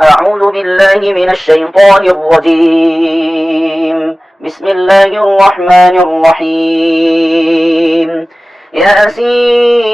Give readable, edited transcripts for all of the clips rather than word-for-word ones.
أعوذ بالله من الشيطان الرجيم. بسم الله الرحمن الرحيم. ياسين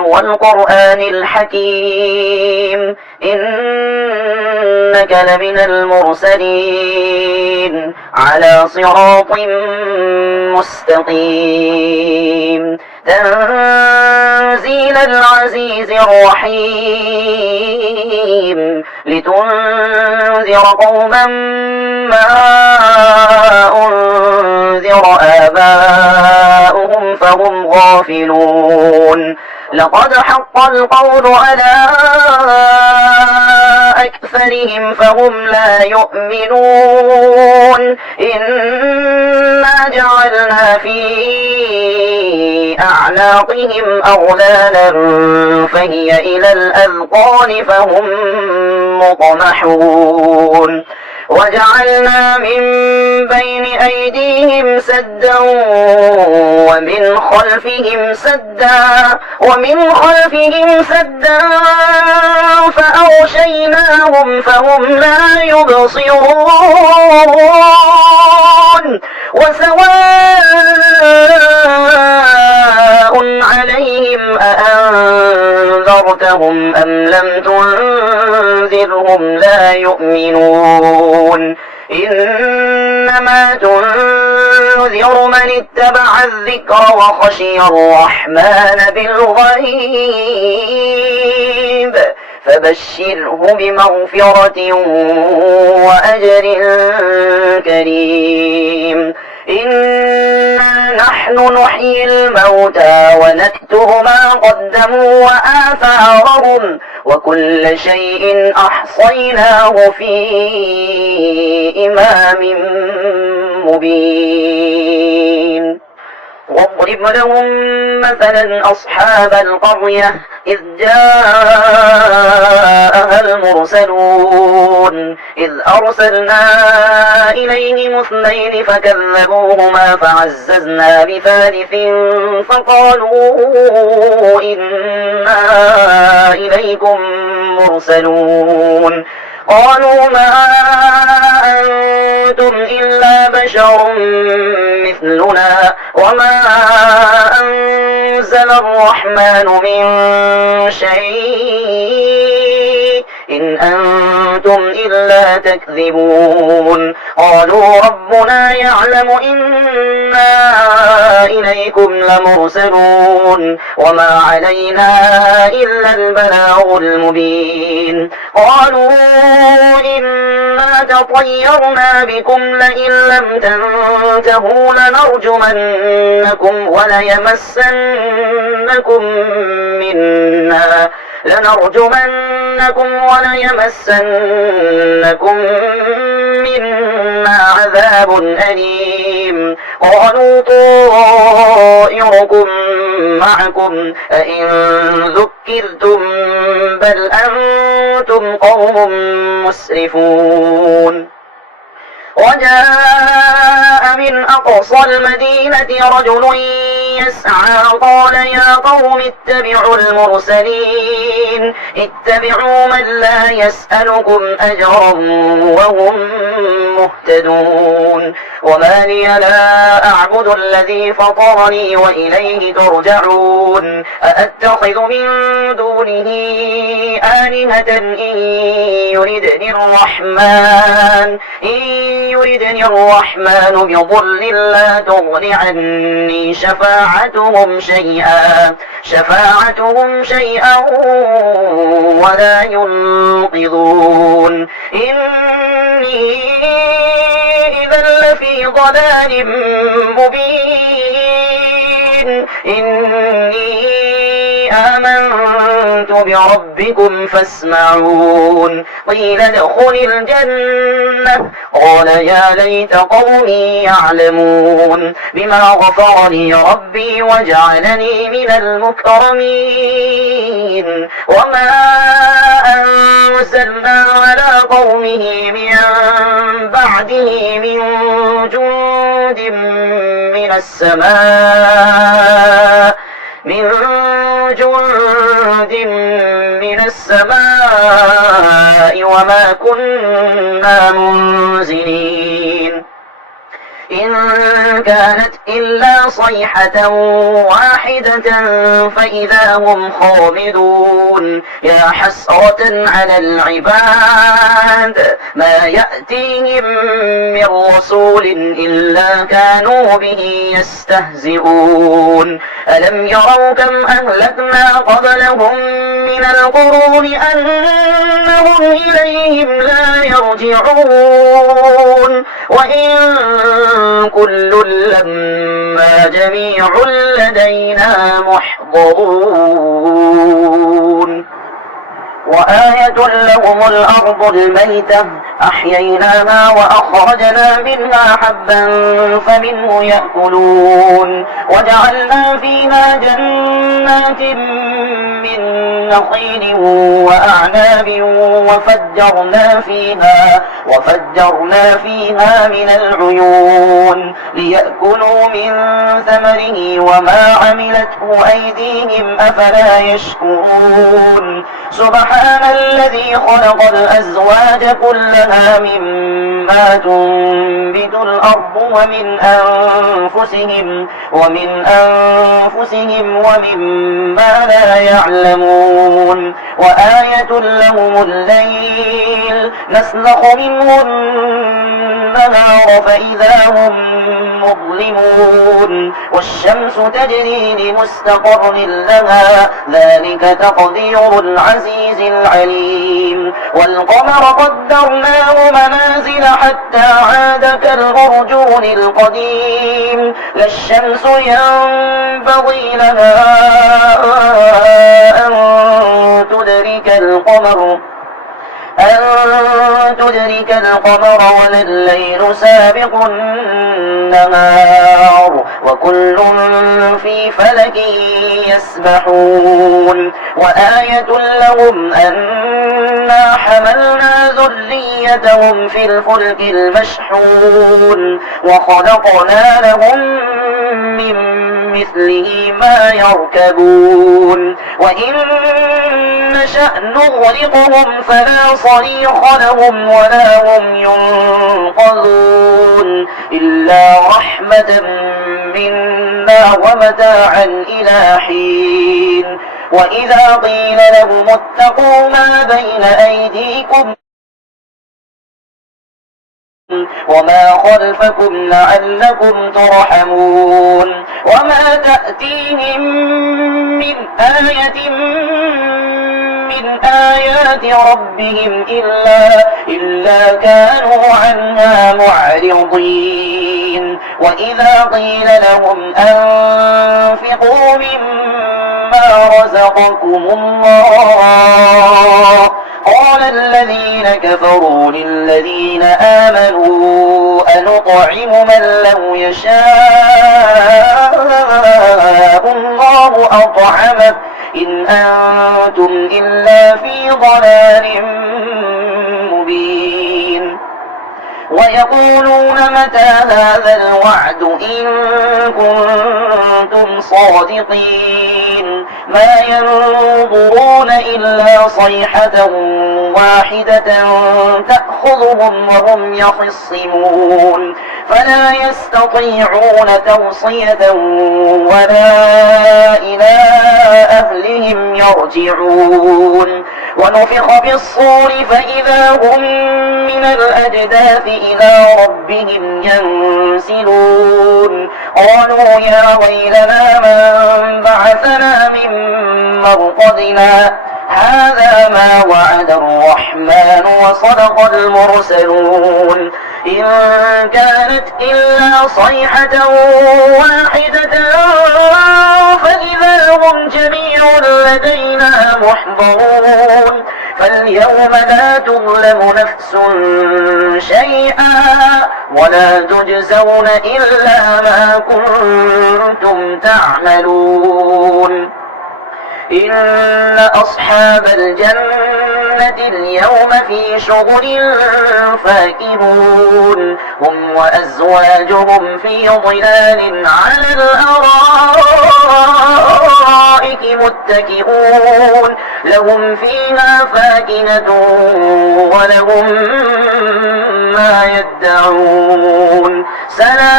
والقرآن الحكيم إنك لمن المرسلين على صراط مستقيم تنزيل العزيز الرحيم لتنذر قوما ما أنذر آباؤهم فهم غافلون لقد حق القول على أكثرهم فهم لا يؤمنون إنا جعلنا في أعناقهم أغلالا فهي إلى الأذقان فهم مطمحون وجعلنا من بين أيديهم سدا ومن خلفهم سدا فأغشيناهم فهم لا يبصرون وسواء عليهم أأنذرتهم أم لم تنذرهم لا يؤمنون إنما تنذر من اتبع الذكر وخشي الرحمن بالغيب فبشره بمغفرة وأجر كريم إنا نحن نحيي الموتى ونكتب ما قدموا وآثارهم وكل شيء أحصيناه في إمام مبين واضرب لهم مثلا أصحاب القرية إذ جاءها المرسلون إذ أرسلنا إليهم اثنين فكذبوهما فعززنا بثالث فقالوا إنا إليكم مرسلون قالوا ما أنتم إلا بشر مثلنا وما أنزل الرحمن من شيء إن أنتم إلا تكذبون قالوا ربنا يعلم إنا إليكم لمرسلون وما علينا إلا البلاغ المبين قالوا إنا تطيرنا بكم لئن لم تنتهوا لنرجمنكم وليمسنكم منا عذاب أليم قالوا طائركم معكم أئن ذكرتم بل أنتم قوم مسرفون وجاء من أقصى المدينة رجل يسعى قال يا قوم اتبعوا المرسلين اتبعوا من لا يسألكم أجرا وهم مهتدون وما لي لا أعبد الذي فطرني وإليه ترجعون أأتخذ من دونه آلهة إن يردني الرحمن بضر لا تغن عني شفاعتهم شيئا ولا ينقذون إني إذا لفي ضلال مبين إني آمنت بربكم فاسمعون قيل ادخل الجنة قال يا ليت قومي يعلمون بما غفر لي ربي وجعلني من المكرمين وما أنزلنا على قومه من بعده من جند من السماء السماء وما كنا منزلين إن كانت إلا صيحة واحدة فإذا هم خامدون يا حسرة على العباد ما يأتيهم من رسول إلا كانوا به يستهزئون ألم يروا كم أهلكنا قبلهم من القرون أنهم إليهم لا يرجعون وإن كل لما جميع لدينا محضرون وآية لهم الأرض الميتة أحييناها وأخرجنا منها حبا فمنه يأكلون وجعلنا فيها جنات من نخيل وأعناب وفجرنا فيها من العيون ليأكلوا من ثمره وما عملته أيديهم أفلا يشكرون سبحان الذي خلق الأزواج كلها مما تنبت الأرض ومن أنفسهم ومما لا يعلمون وآية لهم الليل نسلخ منه النهار فإذا هم مظلمون والشمس تجري لمستقر لها ذلك تقدير العزيز العليم والقمر قدرناه منازل حتى عاد كالأرجون القديم لا الشمس ينبغي لها أن تدرك القمر ولا الليل سابق النهار وكل في فلك يسبحون وآية لهم أنا حملنا ذريتهم في الفلك المشحون وخلقنا لهم من مثله ما يركبون وإن نشأ نغرقهم فلا صريخ لهم ولا هم ينقذون إلا رحمة منا ومتاعا إلى حين وإذا قيل لهم اتقوا ما بين أيديكم وما خلفكم لعلكم ترحمون وما تأتيهم من آية من آيات ربهم إلا كانوا عنها معرضين وإذا قيل لهم أنفقوا مما رزقكم الله قال الذين كفروا للذين آمنوا أنطعم من لو يشاء الله أطعمه إن أنتم إلا في ضلال مبين ويقولون متى هذا الوعد إن كنتم صادقين ما ينظرون إلا صيحة واحدة تأخذهم وهم يخصمون فلا يستطيعون توصية ولا إلى أهلهم يرجعون ونفخ بالصور فإذا هم من الأجداث إلى ربهم ينسلون قالوا يا ويلنا من بعثنا من مرقدنا هذا ما وعد الرحمن وصدق المرسلون إن كانت إلا صيحة واحدة فإذا هم جميع لدينا محضرون فاليوم لا تظلم نفس شيئا ولا تجزون إلا ما كنتم تعملون إن أصحاب الجنة اليوم في شغل فاكهون هم وأزواجهم في ظلال على الأرائك متكئون لهم فيها فاكهة ولهم ما يدعون سلام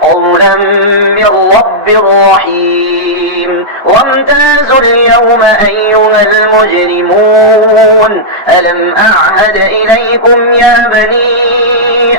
قولا من رب رحيم وامتازوا اليوم أيها المجرمون ألم أعهد إليكم يا بني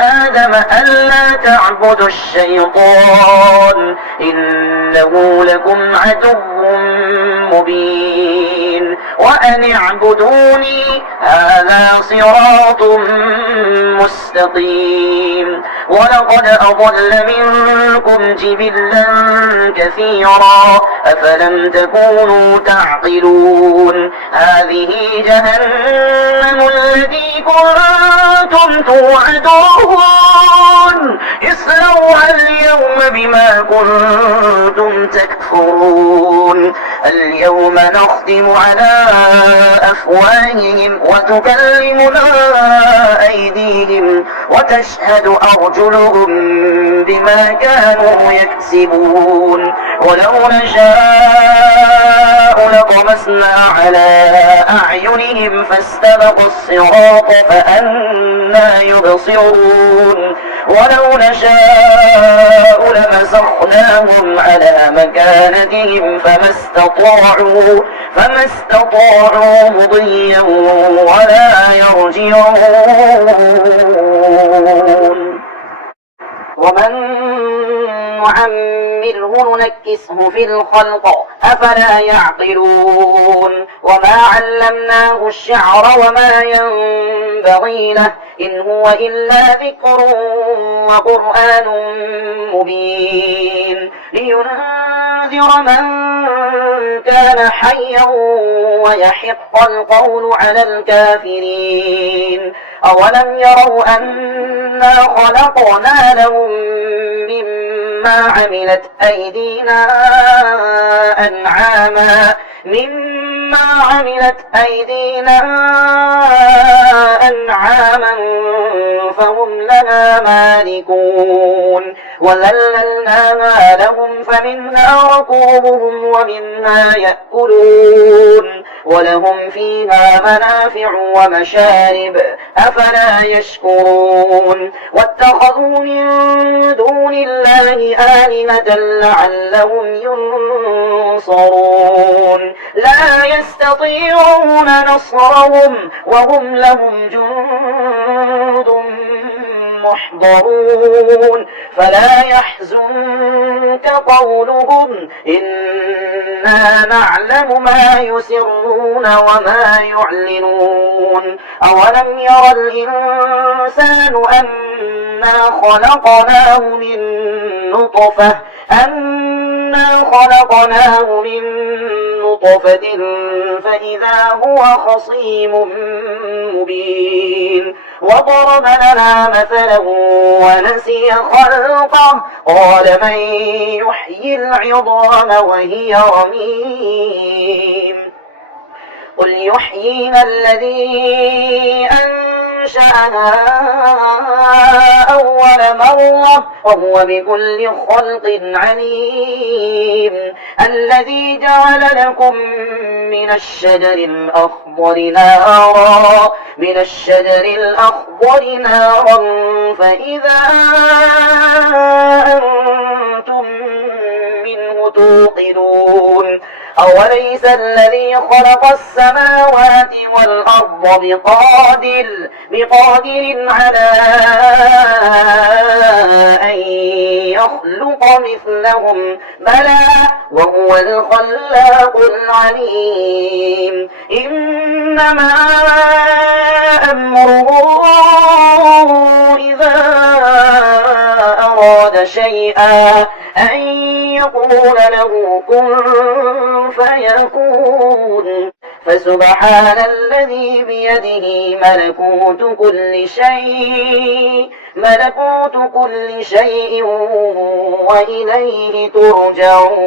آدم ألا تعبدوا الشيطان إنه لكم عدو مبين وأن اعبدوني هذا صراط مستقيم ولقد أضل منكم جبلا كثيرا أفلم تكونوا تعقلون هذه جهنم التي كنتم توعدون اصلوها اليوم بما كنتم تكفرون اليوم نختم على أفواههم وتكلمنا أيديهم وتشهد أرجلهم بما كانوا يكسبون ولو نشاء لطمسنا على أعينهم فاستبقوا الصراط فأنى يبصرون ولو نشاء لمسخناهم على مكانتهم فما استطاعوا مضيا ولا يرجعون ومن نعمره ننكسه في الخلق أفلا يعقلون وما علمناه الشعر وما ينبغي له إن هو إلا ذكر وقرآن مبين لينذر من كان حيا ويحق القول على الكافرين أولم يروا أنا خلقنا لهم مما عملت أيدينا أنعاما فهم لنا مالكون وذللناها لهم فمنها ركوبهم ومنها يأكلون ولهم فيها منافع ومشارب أفلا يشكرون واتخذوا من دون الله آلهة لعلهم ينصرون لا يستطيعون نصرهم وهم لهم جند محضرون فلا يحزنك قولهم إنا نعلم ما يسرون وما يعلنون أولم ير الإنسان أنا خلقناه من نطفة فإذا هو خصيم مبين وضرب لنا مثلا ونسي خلقه قال من يحيي العظام وهي رميم قل يحييها الذي أنشأها أول مرة وهو بكل خلق عليم الذي جعل لكم من الشجر الأخضر نارا فإذا أنتم منه توقدون أوليس الذي خلق السماوات والأرض بقادر على أن يخلق مثلهم بلى وهو الخلاق العليم إنما أمره إذا أراد شيئا أن يقول له كن فيكون فسبحان الذي بيده ملكوت كل شيء وإليه ترجعون.